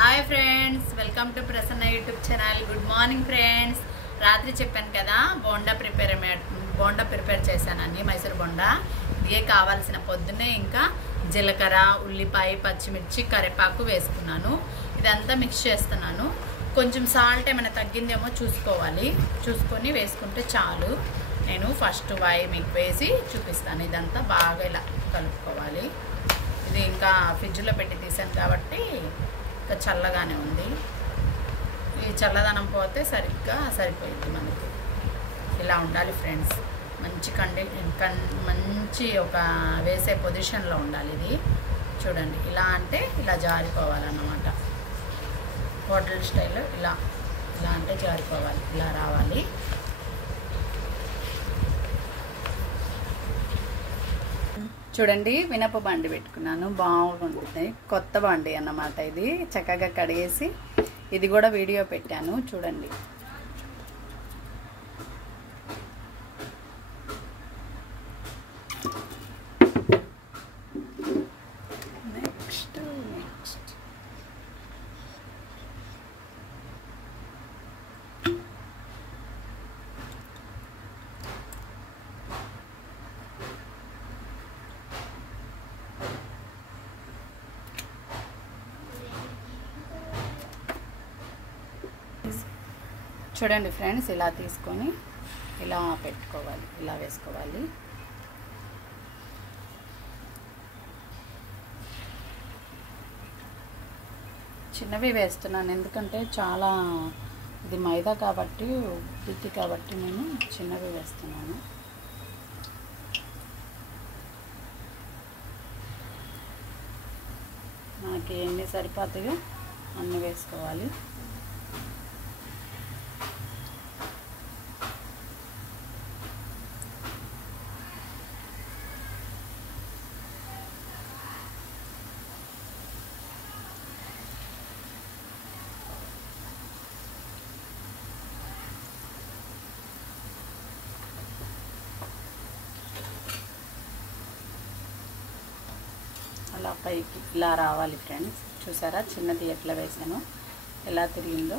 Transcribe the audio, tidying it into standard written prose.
Hi friends, welcome to Prasanna YouTube channel. Good morning friends. రాత్రి చెప్పాను కదా బోండా ప్రిపేర్ చేశానండి, మైసూర్ బోండా. ఇదే కావాల్సిన పొద్దున్నే ఇంకా జీలకర్ర, ఉల్లిపాయ, పచ్చిమిర్చి, కరివేపాకు వేసుకున్నాను. ఇదంతా మిక్స్ చేస్తున్నాను. కొంచెం సాల్ట్ ఏమైనా తగ్గిందేమో చూసుకొని వేసుకుంటే చాలు. నేను ఫస్ట్ మీకు వేసి చూపిస్తాను. ఇదంతా బాగా ఇలా కలుపుకోవాలి. ఇది ఇంకా ఫ్రిడ్జ్లో పెట్టి తీసాను కాబట్టి ఇంకా చల్లగానే ఉంది. ఈ చల్లదనం పోతే సరిపోయింది మనకి. ఇలా ఉండాలి ఫ్రెండ్స్. మంచి ఒక వేసే పొజిషన్లో ఉండాలి. ఇది చూడండి, ఇలా అంటే ఇలా జారిపోవాలన్నమాట. హోటల్ స్టైల్ ఇలా అంటే జారిపోవాలి, ఇలా రావాలి. చూడండి, మినప బండి పెట్టుకున్నాను. బాగుంటుంది, కొత్త బండి అన్నమాట. ఇది చక్కగా కడిగేసి ఇది కూడా వీడియో పెట్టాను, చూడండి. నెక్స్ట్ చూడండి ఫ్రెండ్స్, ఇలా తీసుకొని ఇలా పెట్టుకోవాలి, ఇలా వేసుకోవాలి. చిన్నవి వేస్తున్నాను ఎందుకంటే చాలా ఇది మైదా కాబట్టి, ఉప్పికి కాబట్టి నేను చిన్నవి వేస్తున్నాను. మనకి ఎన్ని సరిపోతాయో అన్నీ వేసుకోవాలి. అలా పైకి ఇలా రావాలి ఫ్రెండ్స్. చూసారా చిన్నది ఎట్లా వేసాను, ఎలా తిరిగిందో.